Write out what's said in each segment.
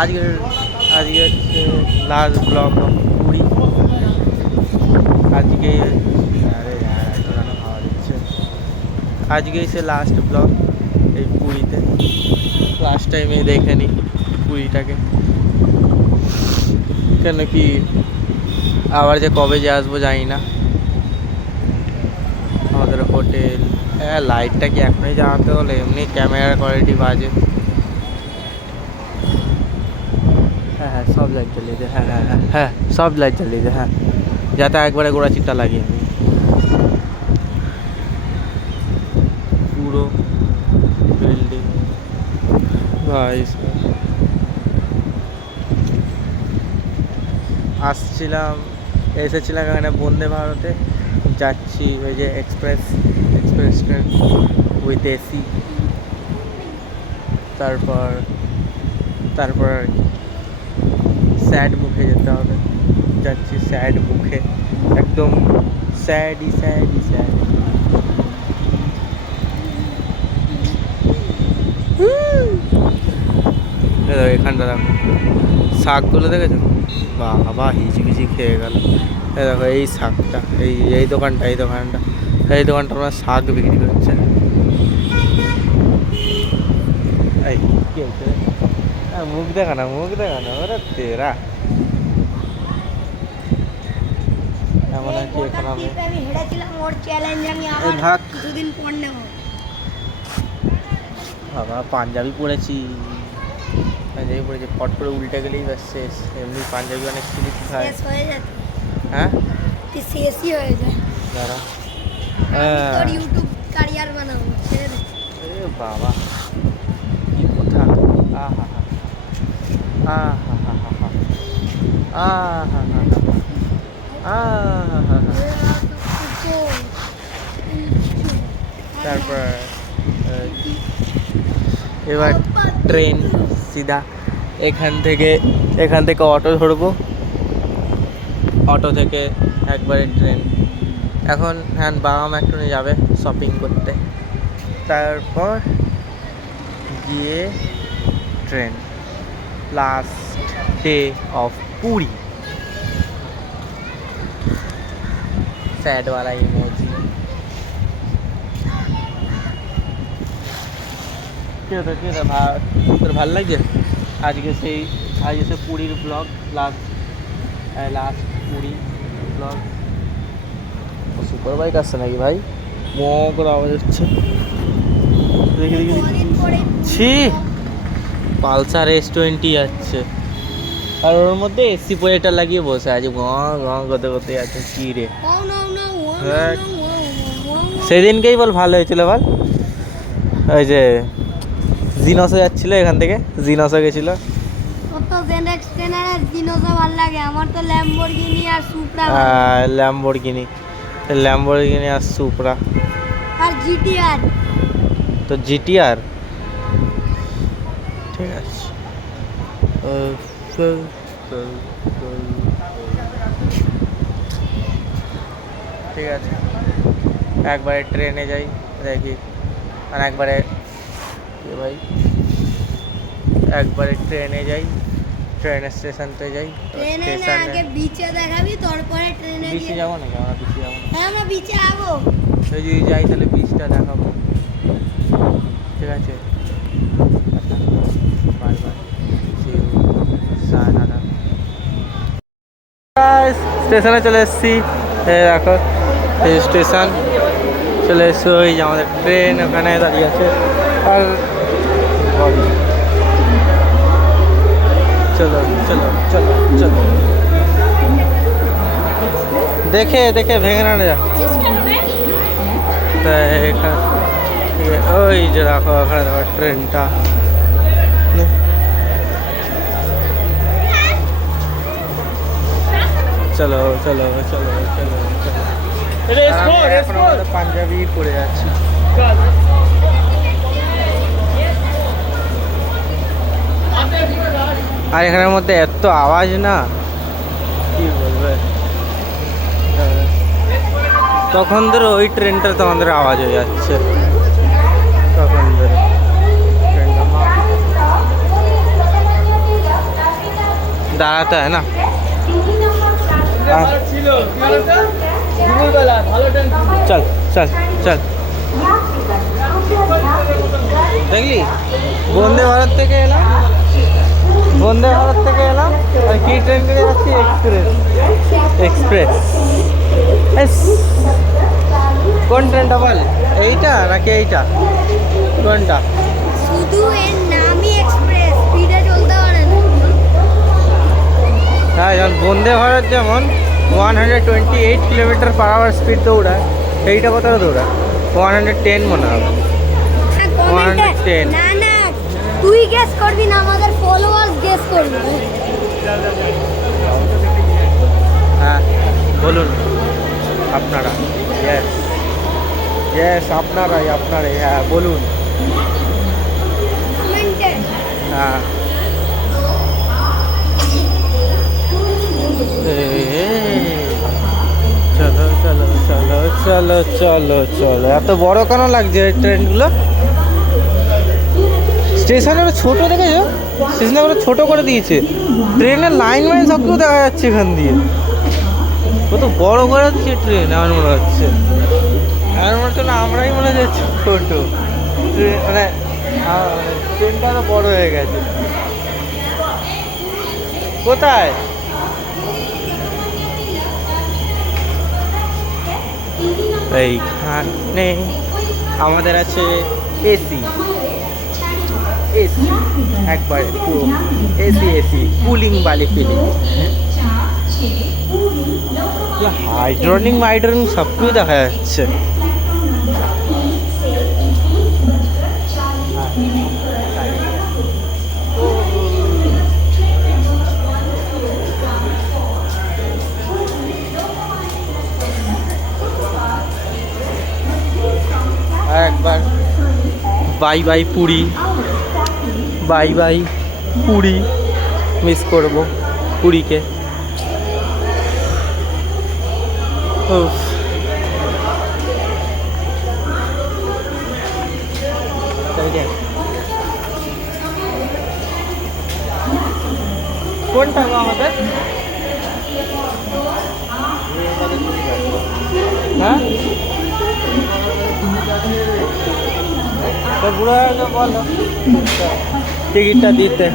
আজকে আজকে হচ্ছে লাস্ট ব্লগ পুরী। আজকে আরে এত খাওয়া দিচ্ছে। আজকেই সে লাস্ট ব্লগ এই পুরীতে। লাস্ট টাইমে দেখে নিই পুরীটাকে, কেন কি আবার যে কবে যে আসবো জানি না। আমাদের হোটেল, হ্যাঁ লাইটটা কি এখনই জ্বালাতে হলে? এমনি ক্যামেরার কোয়ালিটি বাজে। হ্যাঁ হ্যাঁ সব লাইট জ্বালিয়ে দে, হ্যাঁ হ্যাঁ হ্যাঁ হ্যাঁ সব লাইট জ্বালিয়ে দে, হ্যাঁ যাতে একবারে গোড়া চিটটা লাগিয়ে নি। পুরো বিল্ডিং ভাই। এসেছিলাম এখানে বন্দে ভারতে, যাচ্ছি ওই যে এক্সপ্রেস ট্রেন উইথ এসি। তারপর আর কি স্যাড মুখে যেতে হবে। যাচ্ছি স্যাড মুখে, একদম স্যাডই। এখানটা দেখো শাকগুলো দেখেছো? বাবা হিজিবিজি খেয়ে গেল। দেখো এই শাকটা, এই দোকানটা ওরা শাক বিক্রি করছে। এই কি হচ্ছে? মুখ দেখা না ওরা তেরা এমন আর কি। এখন আমি হেরেছিলাম, ওর চ্যালেঞ্জ আমি আবার কিছুদিন পর নেব। বাবা পাঞ্জাবি পরেছি, ফট করে উল্টে গেলেই ব্যাস শেষ। এমনি পাঞ্জাবি অনেক স্লিপ খায়। শেষ হয়ে যায়। হ্যাঁ তুই শেষই হয়ে যায়। দাঁড়া, তোর ইউটিউব ক্যারিয়ার বানাবো। এ বাবা কি কথা! আহা তারপর এবার ট্রেন সিধা এখান থেকে অটো ধরবো, অটো থেকে একবারে ট্রেন। এখন হ্যাঁ বাবা মা একটু যাবে শপিং করতে, তারপর গিয়ে train. Last day of Puri. স্যাডওয়ালা ইমোজি। তোর ভালো লাগছে আজকে সে পুরীর blog, last Puri blog. Super bike আসছে নাকি ভাই? মো করে আওয়াজ হচ্ছে, দেখি ছি। পালসার S20 যাচ্ছে, আর ওর মধ্যে এসি পোয়েটার লাগিয়ে বসে আছে, করতে আছে। কি রে সেদিনকেই বল ভালো হয়েছিল বল। ওই যে জিনসে যাচ্ছিল, এখান থেকে জিনসে গেছিল। আমার তো ল্যাম্বরগিনি আর সুপ্রা আর জিটিআর। তো জিটিআর ঠিক আছে। ঠিক আছে, একবারে ট্রেনে যাই দেখি, আর একবারে ট্রেনে যাই, ট্রেনের স্টেশনতে যাই। আগে বিচে দেখাবি, তারপরে ট্রেনে বিচে যাবো নাকি? আমরা বিচে যাবো না। হ্যাঁ আমরা বিচে যাবো। যদি যাই তাহলে বিচটা দেখাবো, ঠিক আছে। স্টেশনে চলে এসেছি, দেখো স্টেশন চলে এসছি। ওই যে আমাদের ট্রেন ওখানে দাঁড়িয়ে আছে। আর চলো দেখে ভেঙে না যা। ওই যে দেখো ওখানে দেখো ট্রেনটা। চলো পাঞ্জাবি পরে যাচ্ছি। আর এখানের মধ্যে এত আওয়াজ না, কি বলবে। তখন ধরো ওই ট্রেনটাতে আমাদের আওয়াজ হয়ে যাচ্ছে, তখন ধরে ট্রেনটা দাঁড়াতে হয় না। চল চল চল, দেখলি বন্দে ভারত থেকে এলাম, বন্দে ভারত থেকে এলাম, আর কি ট্রেন করে যাচ্ছি? Express, express. কোন ট্রেনটা বল, এইটা নাকি এইটা, কোনটা? শুধু এর নামই এক্সপ্রেস, স্পিডে চলতে পারে না। হ্যাঁ, যেমন বন্দে ভারত যেমন 128 কিলোমিটার পার আওয়ার স্পিড দৌড়ায়, এইটা কত দৌড়ায়? 110 মনে হবে। হ্যাঁ, comment এ 110। না না, তুই গেস করবি না, আমাদের ফলোয়ার্স গেস করবে। হ্যাঁ বলুন আপনারা, ইয়েস ইয়েস, আপনারাই আপনারাই, হ্যাঁ বলুন। কমেন্টে হ্যাঁ চলো চলো চলো চলো চলো চলো, এত বড় কেন লাগছে এই ট্রেনগুলো? স্টেশনে ছোট দেখেছো, স্টেশনে ছোট করে দিয়েছে, ট্রেনের লাইন মাইন সব কিছু দেখা যাচ্ছে এখান দিয়ে। কত বড় করে দিচ্ছে ট্রেন, আমার মনে হচ্ছে, আমার মনে হচ্ছে না আমরাই মনে হচ্ছে ছোট ট্রেন, মানে ট্রেনটা তো বড় হয়ে গেছে। কোথায়? এইখানে আমাদের আছে এসি, এসি একবারে পুরো এসি, এসি কুলিং বালি ফিলিং, হাইড্রোলিং মাইড্রোলিং সব কিছু দেখা যাচ্ছে। একবার bye bye Puri, bye bye Puri, miss করবো পুরীকে। উফ, কোনটা গো আমাদের? হ্যাঁ তো বুড়ো বলো টিকিটটা দিতে।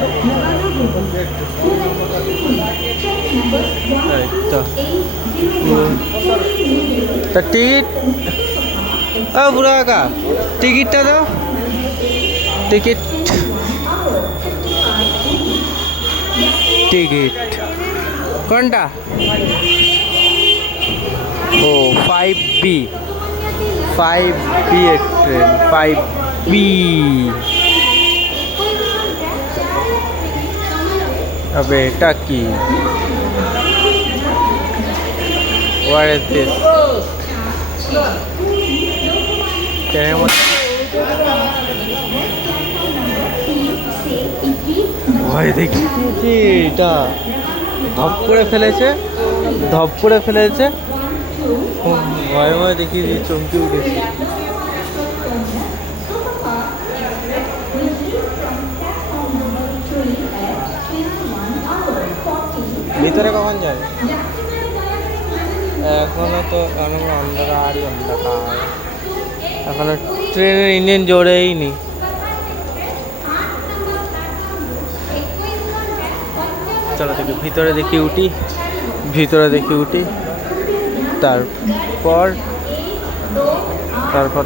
তা টিকিট, ও বুড়ো কাকা টিকিটটা দাও, টিকিট, টিকিট কোনটা? ও 5B, 5B এর ট্রেন, 5B। अबे এটা কি? What is this? ট্রেনের মধ্যে ভয় দেখিয়েছে, এটা ধপ করে ফেলেছে, ধপ করে ফেলেছে, ভয় ভয় দেখিয়ে দিয়ে চমকে উঠেছে। ভিতরে কখন যাবে? এখনো তো অন্ধকারই অন্ধকার, এখনো ট্রেনের ইঞ্জিন জোরেই নি। চলো দেখি ভিতরে, দেখি উঠি, ভিতরে দেখি উঠি, তারপর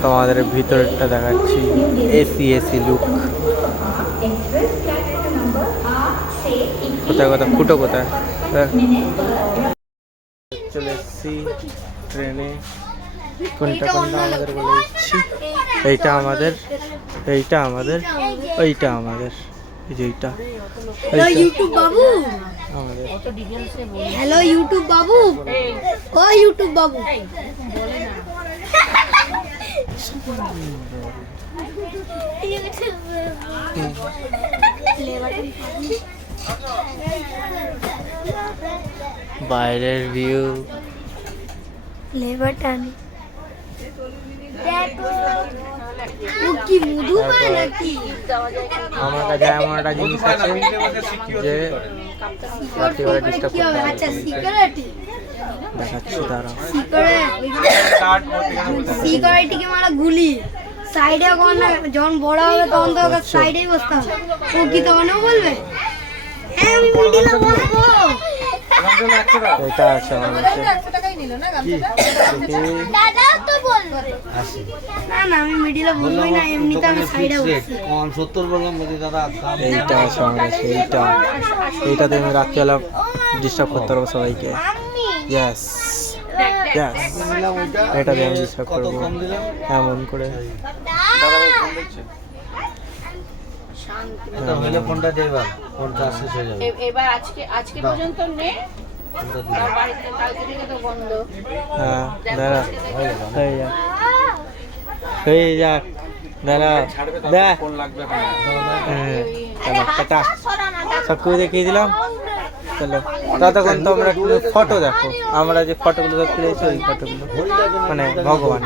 তোমাদের ভিতরটা দেখাচ্ছি, এসি এসি লুক। কোথায় কোথায় ফুটো কোথায়? চলে এসছি ট্রেনে, কোনটা কোনটা আমাদের বলে দিচ্ছি। এইটা আমাদের, এইটা আমাদের, এইটা আমাদের, এই যে এইটা হ্যালো ইউটিউব বাবু, আমাদের। হ্যালো ইউটিউব বাবু, ও ইউটিউব বাবু, বাইরের ভিউ, লেবার টানি ও কি মধু পায় নাকি? আমার কাছে এমন একটা জিনিস আছে যে রাত্রিবেলা ডিস্টার্ব কি করতে হবে? হবে। আচ্ছা সিগারেট দেখাচ্ছি দাঁড়াও। সিগারেটকে মারা গুলি সাইডে যখন বড় হবে তখন তো ওকে সাইডেই বসতে হবে। ও কি তখনও বলবে হ্যাঁ আমি মিডিলে বসবো? এটা আছে আমার কাছে। দাদা তো বলবে না না আমি মিডিলে বলবোই না, এমনিতে আমি সাইডে বসছি। 70 বললাম বলি দাদা এইটা আছে আমার কাছে। এইটাতে আমি রাত্রিবেলা ডিস্টার্ব করতে পারবো সবাইকে। ইয়েস ইয়েস, এটা দিয়ে আমি ডিস্টার্ব করবো এমন করে। এটা হইলে ফোনটা দেবার ফোন চার্জ শেষ হয়ে যাবে এবার আজকে পর্যন্ত নে, আর বাড়িতে কালকে থেকে তো বন্ধ। হ্যাঁ দাঁড়া, হয়ে যাক দাঁড়া দেখ। টাটা, সব কিছু দেখিয়ে দিলাম। চলো ততক্ষণ তোমরা ফটো দেখো, আমরা যে ফটোগুলো তুলেছি ওই ফটোগুলো, মানে ভগবান।